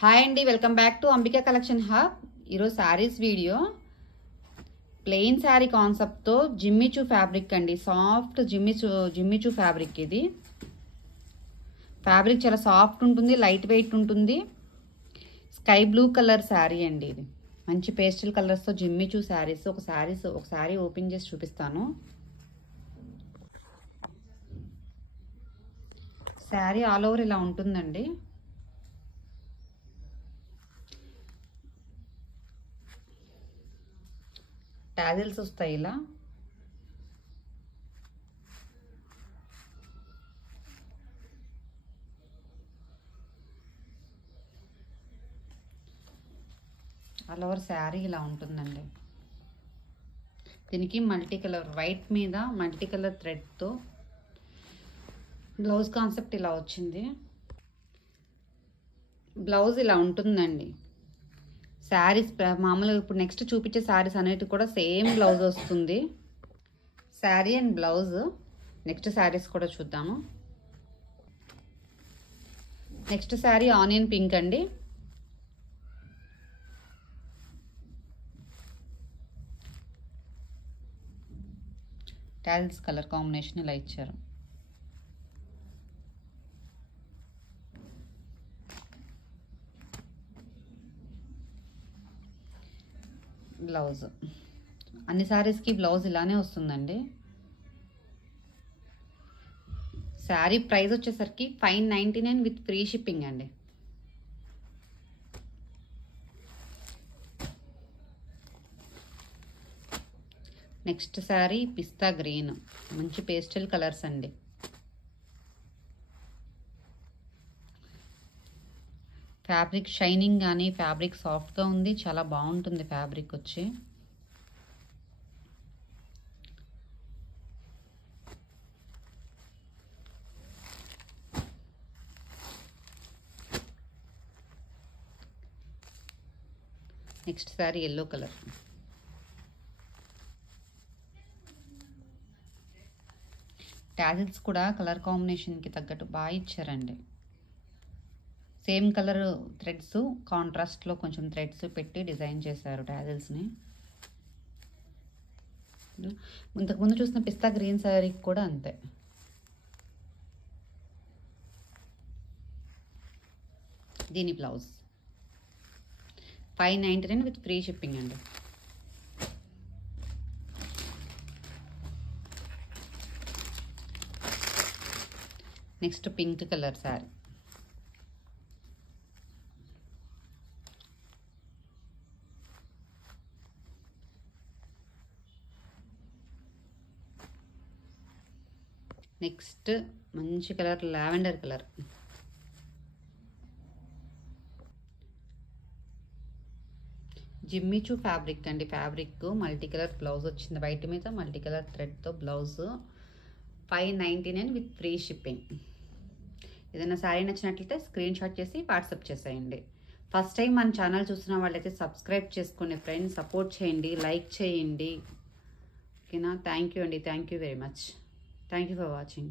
Hi అండి, welcome back to Ambika collection hub. ఈరోజు saris video plain sari కాన్సెప్ట్తో జిమ్మిచూ ఫ్యాబ్రిక్ అండి. Soft Jimmy Choo fabric. ఇది ఫ్యాబ్రిక్ చాలా సాఫ్ట్ ఉంటుంది, లైట్ వెయిట్ ఉంటుంది. స్కై బ్లూ కలర్ శారీ అండి. ఇది మంచి పేస్టల్ కలర్స్తో జిమ్మిచూ శారీస్. ఒక శారీ ఓపెన్ చేసి చూపిస్తాను. శారీ ఆల్ ఓవర్ ఇలా ఉంటుందండి. టాజిల్స్ వస్తాయి ఇలా. ఆల్ ఓవర్ శారీ ఇలా ఉంటుందండి. దీనికి మల్టీ కలర్ వైట్ మీద మల్టీ కలర్ థ్రెడ్తో బ్లౌజ్ కాన్సెప్ట్ ఇలా వచ్చింది. బ్లౌజ్ ఇలా ఉంటుందండి. శారీస్ మామూలుగా ఇప్పుడు నెక్స్ట్ చూపించే శారీస్ అనేటివి కూడా సేమ్ బ్లౌజ్ వస్తుంది. Sari and blouse. Next saris కూడా చూద్దాము. నెక్స్ట్ శారీ ఆనియన్ పింక్ అండి. టాజిల్స్ కలర్ కాంబినేషన్ ఇలా ఇచ్చారు. బ్లౌజ్ అన్ని శారీస్కి బ్లౌజ్ ఇలానే వస్తుందండి. శారీ ప్రైస్ వచ్చేసరికి 599 విత్ ఫ్రీ షిప్పింగ్ అండి. నెక్స్ట్ శారీ పిస్తా గ్రీన్, మంచి పేస్టల్ కలర్స్ అండి. ఫ్యాబ్రిక్ షైనింగ్ కానీ ఫ్యాబ్రిక్ సాఫ్ట్గా ఉంది, చాలా బాగుంటుంది ఫ్యాబ్రిక్ వచ్చి. Next sari yellow colour. Tassels కూడా కలర్ కాంబినేషన్కి తగ్గట్టు బాగా ఇచ్చారండి. సేమ్ కలర్ థ్రెడ్స్, కాంట్రాస్ట్లో కొంచెం థ్రెడ్స్ పెట్టి డిజైన్ చేశారు టాజిల్స్ని. ఇంతకుముందు చూసిన పిస్తా గ్రీన్ శారీకి కూడా అంతే. దీని బ్లౌజ్ 599 విత్ ఫ్రీ షిప్పింగ్ అండి. Next pink colour sari. Next మంచి colour lavender colour. Jimmy Choo fabric అండి. ఫ్యాబ్రిక్ మల్టీ కలర్ బ్లౌజ్ వచ్చింది. వైట్ మీద మల్టీ కలర్ థ్రెడ్తో బ్లౌజ్. 599 with free shipping. ఏదైనా శారీ నచ్చినట్లయితే స్క్రీన్ షాట్ చేసి వాట్సాప్ చేసేయండి. ఫస్ట్ టైం మన ఛానల్ చూసిన వాళ్ళైతే సబ్స్క్రైబ్ చేసుకునే ఫ్రెండ్స్, సపోర్ట్ చేయండి, లైక్ చేయండి. ఓకేనా? థ్యాంక్ యూ అండి. Thank you very much. Thank you for watching.